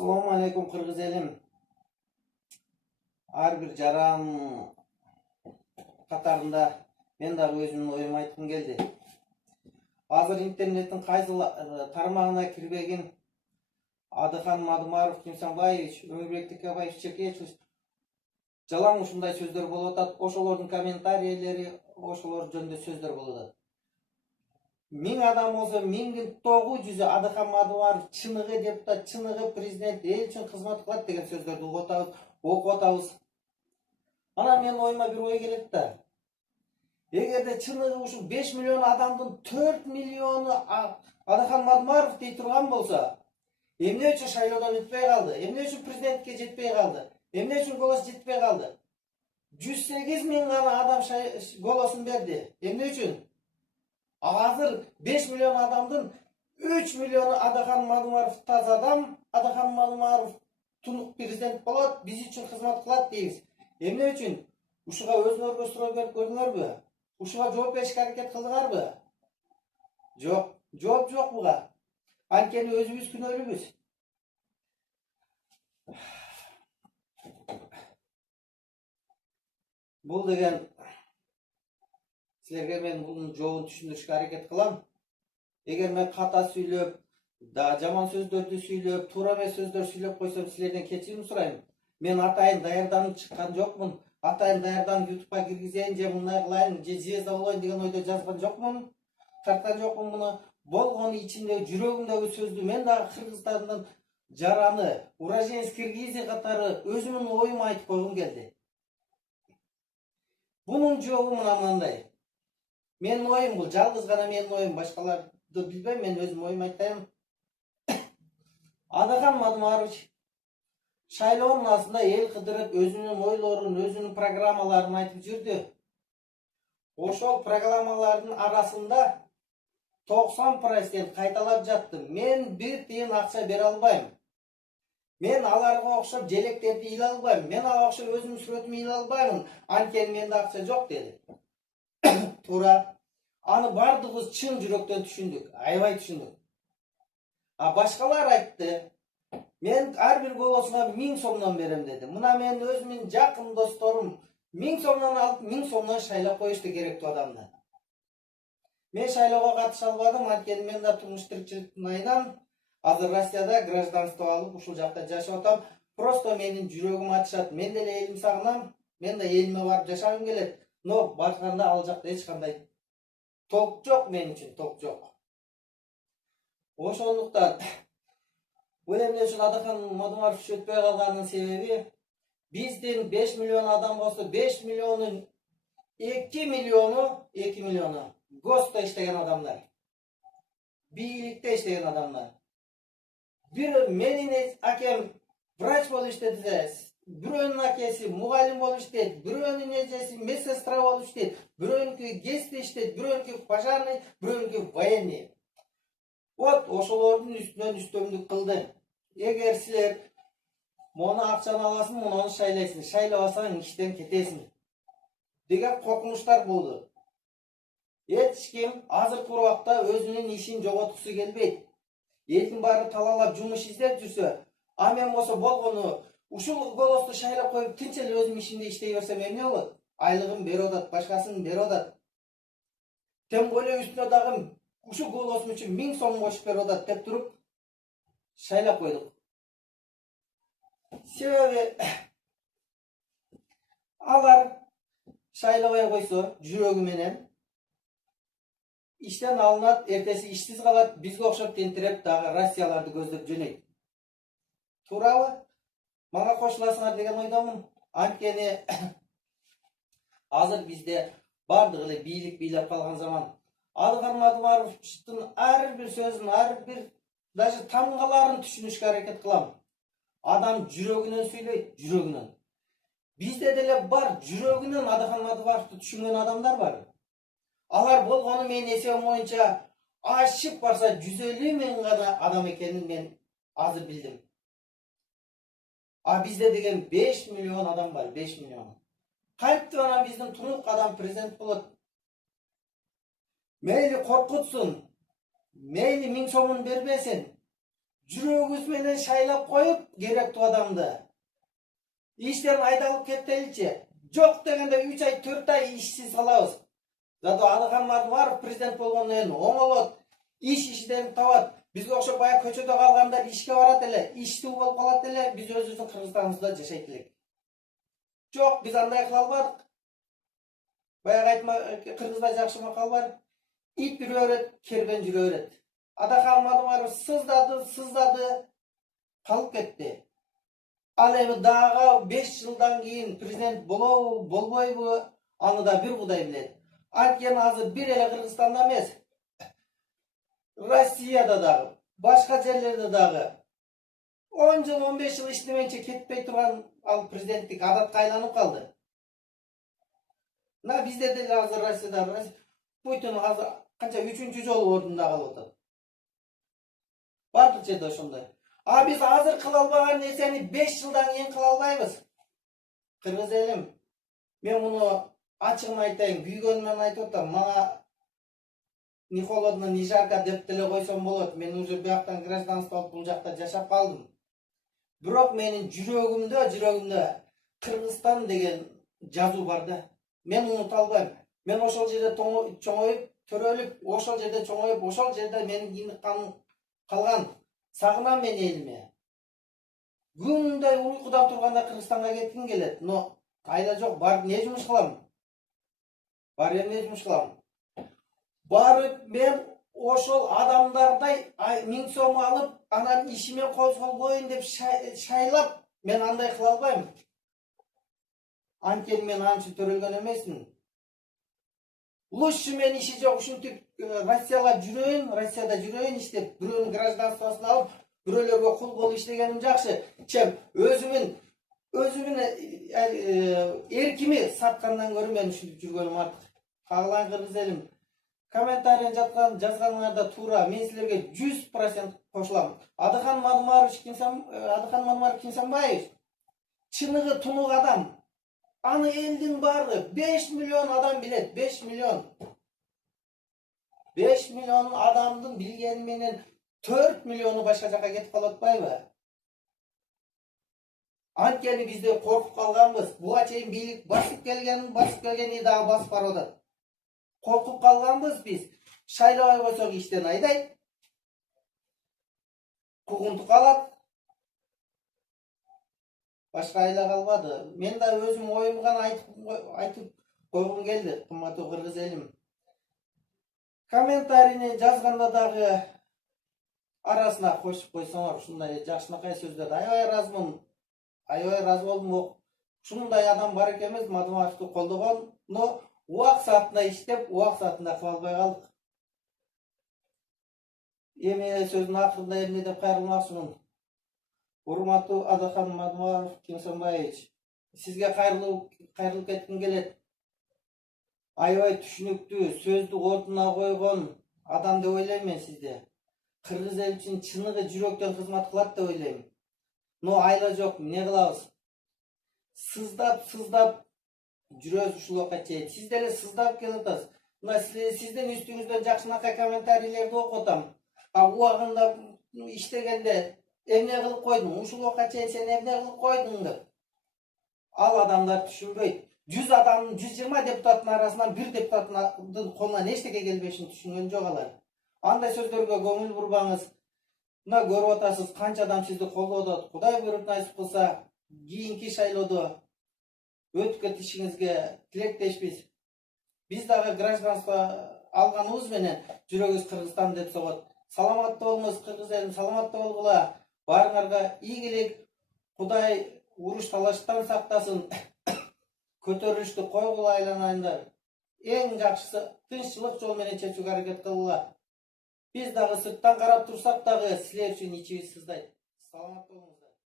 Assalomu alaykum qirg'iz elim. Har bir jaram qatarında men da өзümнің oyumu aytqым keldi. Hazır internetin qaysı tarmağına kirбеген Adıkhan Madumаров, Kimsanбаевич, Өмүрбек Текебаев, Чекечев жалаң ушундай сөздөр болуп атат. Ошолордун комментарийлери, ошолор жөнүндө сөздөр болуп атат. 1000 адам болса 1900 Adıkhan Madumаров чыныгы депутат, чыныгы президент, эл үчүн кызмат кылат деген сөздөрдү окуп атабыз. Ана менин оюма бир ой келет да. Эгерде чыныгы ушул 5 миллион адамдын 4 миллиону Adıkhan Madumаров дей турган болсо, эмне үчүн шайлоодон өтпөй калды? Эмне үчүн президентке жетпей калды? Эмне үчүн голос жетпей калды? 108 миң гана адам голосун берди. Эмне үчүн? Азыр 5 миллион адамдын 3 миллиону Adıkhan Madumаров таза адам, Adıkhan Madumаров тунук президент болот, биз үчүн кызмат кылат дейбиз. Эмне үчүн? Ушуга өзүңөргө суроо берип көрдүңөрбү? Ушуга жооп беришке аракет кылдыңарбы? Жок, жооп жок буга. Анткени өзүбүз күнөөлүүбүз. Бул деген силерге мен бунун жообун түшүндүрүшкө аракет кылам. Эгер мен ката сүйлөп, жаман сөздөрдү сүйлөп, туура эмес сөздөр сүйлөп койсом, силерден кечирим сурайм. Мен атайын даярданып чыккан жокмун. Атайын даярданып YouTube'га киргизейин, же мындай кылайын, же звезда болоюн деген ойдо жазган жокмун. Тарткан жокмун муну. Болгону ичинде жүрөгүмдөгү сөздү мен дагы Кыргызстандан жараны, уроженец Киргизия катары өзүмдүн оюму айтып койгум келди. Бунун жообу мындай. Менин оюм бул, жалгыз гана менин оюм, башкаларды билбейм, мен өзүм оюму айтайын. Adıkhan Madumарович шайлоонун астында эл кыдырып, өзүнүн ойлорун, өзүнүн программаларын айтып жүрдү. Ошол программалардын арасында 90% кайталап жатты. Мен бир тыйын акча бере албайм. Мен аларга окшоп желектерди иле албайм. Мен аларга окшоп өзүмдүн сүрөтүмү иле албаймын. Анткени менде акча жок деди. Туура. Аны бардыгыбыз чын жүрөктөн түшүндүк, аябай түшүндүк. Башкалар айтты. Мен ар бир голосуна 1000 сомдон берем деди. Мына мен өзүмдүн жакын досторум 1000 сомдон алып, 1000 сомдон шайлап коюшту керектүү адамды. Мен шайлоого катыша албадым, анткени мен да турмуш тиричиликтин айынан азыр Россияда гражданство алып ушул жакта жашап атам. Просто менин жүрөгүм атышат. Мен деле элим сагынам, мен да элиме барып жашагым келет. Но барганда ал жакта эч кандай толк жок, мен үчүн толк жок. Ошондуктан бул эмне үчүн Adıkhan Madumаров өтпөй калганынын себеби, биздин 5 миллион адам болсо 5 миллионун 2 миллиону ГОСТо иштеген адамдар. Бийликте иштеген адамдар. Бир менин акем врач болуп иштесе, бирөөнүн акеси мугалим болуп иштейт, бирөөнүн эжеси медсестра болуп иштейт, бирөөнүкү ГЭСте иштейт, бирөөнүкү пожарный, бирөөнүкү военный. Вот ошолордун үстүнөн үстөмдүк кылды. Эгер силер мону акчаны аласың, муну шайлайсың, шайлабасаң иштен кетесиң деген коркунучтар болду. Эч ким азыркы убакта өзүнүн ишин жоготкусу келбейт. Элдин баары талаалап жумуш издеп жүрсө, мен болсо болгону ушул голосту шайлап коюп, тынч эле өзүм ишимди иштей берсем эмне болот? Айлыгын берип атат, башкасын берип атат. Тем более үстүнө дагы ушул голосум үчүн 1000 сом кошуп берип атат деп туруп шайлап койдук. Себеби алар шайлабай койсо жүрөгү менен иштен алынат, эртеси иштиз калат, бизге окшоп тентиреп дагы Россияларды көздөп жөнөйт. Туурабы? Мага кошуласыңар деген ойдомун. Анткени азыр бизде бардыгы эле бийлик бийлеп калган заман. Adıkhan Madumаровдун ар бир сөзүн, ар бир даже тамгаларын түшүнүшкө аракет кылам. Адам жүрөгүнөн сүйлөйт, жүрөгүнөн. Бизде деле бар, жүрөгүнөн Adıkhan Madumаровду түшүнгөн адамдар бар. Алар болгону менин эсебим боюнча ашып барса 150 миң гана адам экенин мен азыр билдим. Бизде деген 5 миллион адам бар, 5 миллион. Кантип анан биздин тунук адам президент болот? Мейли коркутсун, мейли 1000 сомун бербесин, жүрөгүбүз менен шайлап коюп керектүү адамды иштен айдалып кетеличи. Жок дегенде 3 ай 4 ай ишсиз калабыз. Зато Адыхан Мадумаров президент болгондон кийин оңолот, иштерин табат. Бизге окшоп баягы көчөдө калгандар ишке барат эле, иштүү болуп калат эле, биз өзүбүздүн Кыргызстаныбызда жашайт элек. Жок, биз андай кыла албадык. Баягы айтма, кыргызда жакшы макал бар. Ит үрө берет, кербен жүрө берет. Адыхан Мадумаров сыздады, калып кетти. Ал эми дагы 5 жылдан кийин президент болобу, болбойбу, аны да бир Кудай билет. Анткени азыр бир эле Кыргызстанда эмес, Россияда дагы, башка жерлерде дагы 10 жыл, 15 жыл иштемейинче кетпей турган ал президенттик адатка айланып калды. Мына бизде деле азыр Россияда Путин азыр канча 3-чү жолу ордунда калып атат. Бардык жерде ошондой. А биз азыр кыла албаган нерсени 5 жылдан кийин кыла албайбыз. Кыргыз элим, мен муну ачыгын айтайын, күйгөнүмөн айтып атам. Мага ни холодно, ни жарко деп деле койсом болот. Мен уже бияктан гражданство алып бул жакта жашап калдым. Бирок менин жүрөгүмдө Кыргызстан деген жазуу бар да. Мен унута албайм. Мен ошол жерде чоңоюп, төрөлүп, ошол жерде чоңоюп, ошол жерде менин киндик каным калган. Сагынам мен элиме. Күндөй уйкудан турганда Кыргызстанга кетким келет. Но айла жок, барып эмне жумуш кылам? Барып мен ошол адамдардай 1000 сом алып, анан ишиме козголбойн деп шайлап, мен андай кыла албайм. Анткени мен анча төрөлгөн эмесмин. Лучше мен иши жок ушинтип Россияда жүрөйүн иштеп, бирөөнүн гражданствосын алып, бирөөлөргө кул болуп иштегеним жакшы. Чем өзүмүн эркими саткандан көрө мен ушинтип жүргөнүм артык. Кагылан кыргыз элим, комментарийин жазганыңарда туура, мен силерге 100% кошулам. Адыхан Мадумаров Кинсанбаев чыныгы тунук адам. Аны элдин баары 5 миллион адам билет, 5 миллион. 5 миллион адамдын билгени менен 4 миллиону башка жака кетип калып атпайбы? Анткени бизде коркуп калганбыз. Буга чейин бийлик басып келгени дагы басып барып атат. Коркуп калганбыз биз. Шайлабай койсок иштен айдайт. Кугунтук алат. Башка айла калбады. Мен да өзүм оюмду гана айтып койгум келди, кымбаттуу кыргыз элим. Комментарийни жазганда дагы арасына кошуп койсоңор, ушундай жакшынакай сөздөрдү аябай ыраазымын. Аябай ыраазы болдум. Ушундай адам бар экенбиз, Мадумаровду колдогон, но убак саатында иштеп, убак саатында кыла албай калдык. Эми сөздүн акырында эмне деп кайрылмакчымын? Урматтуу Адыхан Мадумаров Кинсанбаевич, сизге кайрылып кетким келет. Аябай түшүнүктүү, сөздү ордуна койгон адам деп ойлойм мен сизди. Кыргыз эл үчүн чыныгы жүрөктөн кызмат кылат деп ойлойм. Но айла жок, эмне кылабыз? Сыздап жүрөбүз ушул убакка чейин. Сиз деле сыздап келип атасыз. Мына сиздин үстүңүздөн жакшынакай комментарийлерди окуп атам. А убагында иштегенде эмне кылып койдуң? Ушул убакка чейин сен эмне кылып койдуң деп. Ал адамдар түшүнбөйт. 100 адамдын 120 депутаттын арасынан бир депутаттын колунан эчтеке келбешин түшүнгөн жок алар. Андай сөздөргө көңүл бурбаңыз. Мына көрүп атасыз, канча адам сизди колдоп атат. Кудай буйруп насип кылса, кийинки шайлоодо өтүп кетишиңизге тилектешпиз. Биз дагы гражданство алганыбыз менен жүрөгүбүз Кыргызстан деп согот. Саламатта болуңуз, кыргыз элим, саламатта болгула. Баарыңарга ийгилик. Кудай уруш талаштан сактасын. Көтөрүлүштү койгула айланайындар. Эң жакшысы тынччылык жол менен чечүүгө аракет кылгыла. Биз дагы сырттан карап турсак дагы силер үчүн ичибиз сыздайт. Саламатта болуңуз.